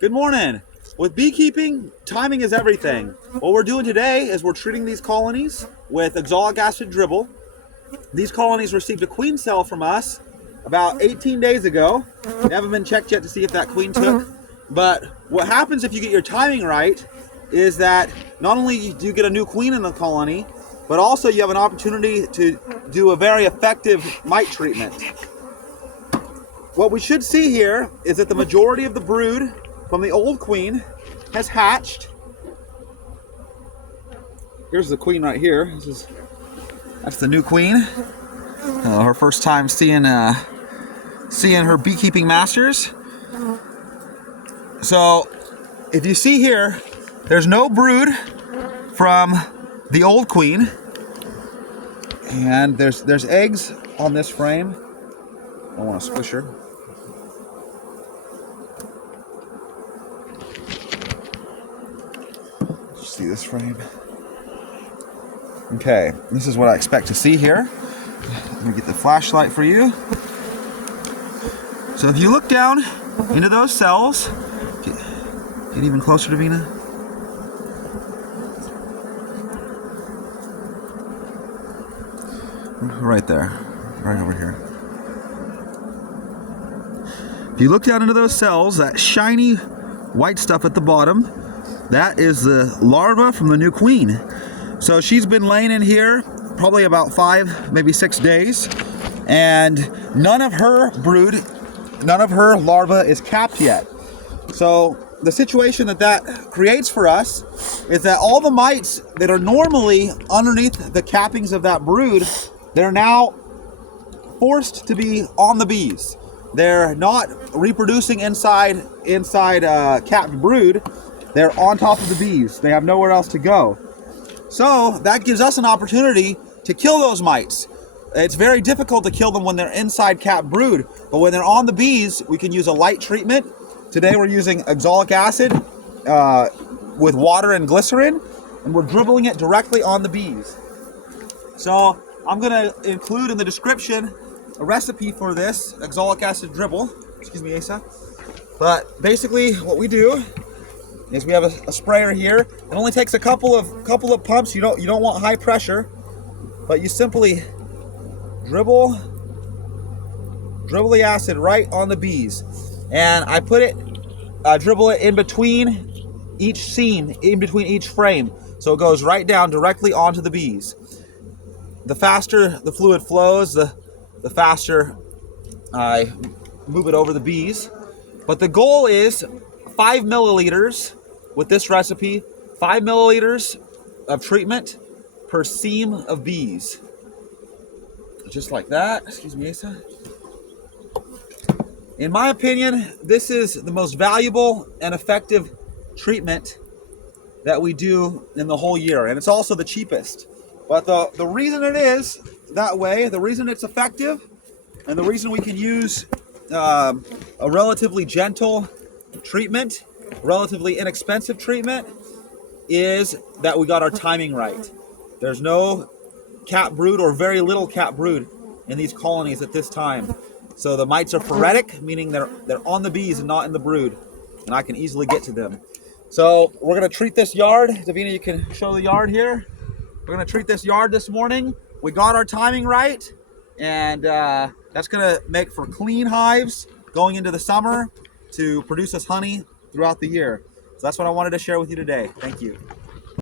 Good morning. With beekeeping, timing is everything. What we're doing today is we're treating these colonies with oxalic acid dribble. These colonies received a queen cell from us about 18 days ago. They haven't been checked yet to see if that queen took. But what happens if you get your timing right is that not only do you get a new queen in the colony, but also you have an opportunity to do a very effective mite treatment. What we should see here is that the majority of the brood from the old queen has hatched. Here's the queen right here. That's the new queen. Her first time seeing her beekeeping masters. So if you see here, there's no brood from the old queen, and there's eggs on this frame. I don't want to squish her. See this frame? Okay, this is what I expect to see here. Let me get the flashlight for you. So if you look down into those cells, get even closer to Vina. Right there, right over here. If you look down into those cells, that shiny white stuff at the bottom, that is the larva from the new queen. So she's been laying in here probably about 5, maybe 6 days, and none of her brood, none of her larva is capped yet. So the situation that creates for us is that all the mites that are normally underneath the cappings of that brood, they're now forced to be on the bees. They're not reproducing inside capped brood. They're on top of the bees. They have nowhere else to go. So that gives us an opportunity to kill those mites. It's very difficult to kill them when they're inside capped brood, but when they're on the bees, we can use a light treatment. Today we're using oxalic acid with water and glycerin, and we're dribbling it directly on the bees. So I'm gonna include in the description a recipe for this oxalic acid dribble. Excuse me, Asa. But basically what we do is we have a sprayer here. It only takes a couple of pumps. You don't want high pressure, but you simply dribble the acid right on the bees, and I dribble it in between each seam, in between each frame, so it goes right down directly onto the bees. The faster the fluid flows, the faster I move it over the bees. But the goal is 5 milliliters with this recipe, 5 milliliters of treatment per seam of bees. Just like that. Excuse me, Asa. In my opinion, this is the most valuable and effective treatment that we do in the whole year, and it's also the cheapest. But the reason it is that way, the reason it's effective, and the reason we can use a relatively gentle treatment, relatively inexpensive treatment, is that we got our timing right. There's no cap brood or very little cap brood in these colonies at this time. So the mites are phoretic, meaning they're on the bees and not in the brood, and I can easily get to them. So we're gonna treat this yard. Davina, you can show the yard here. We're gonna treat this yard this morning. We got our timing right, and that's gonna make for clean hives going into the summer to produce us honey throughout the year. So that's what I wanted to share with you today. Thank you.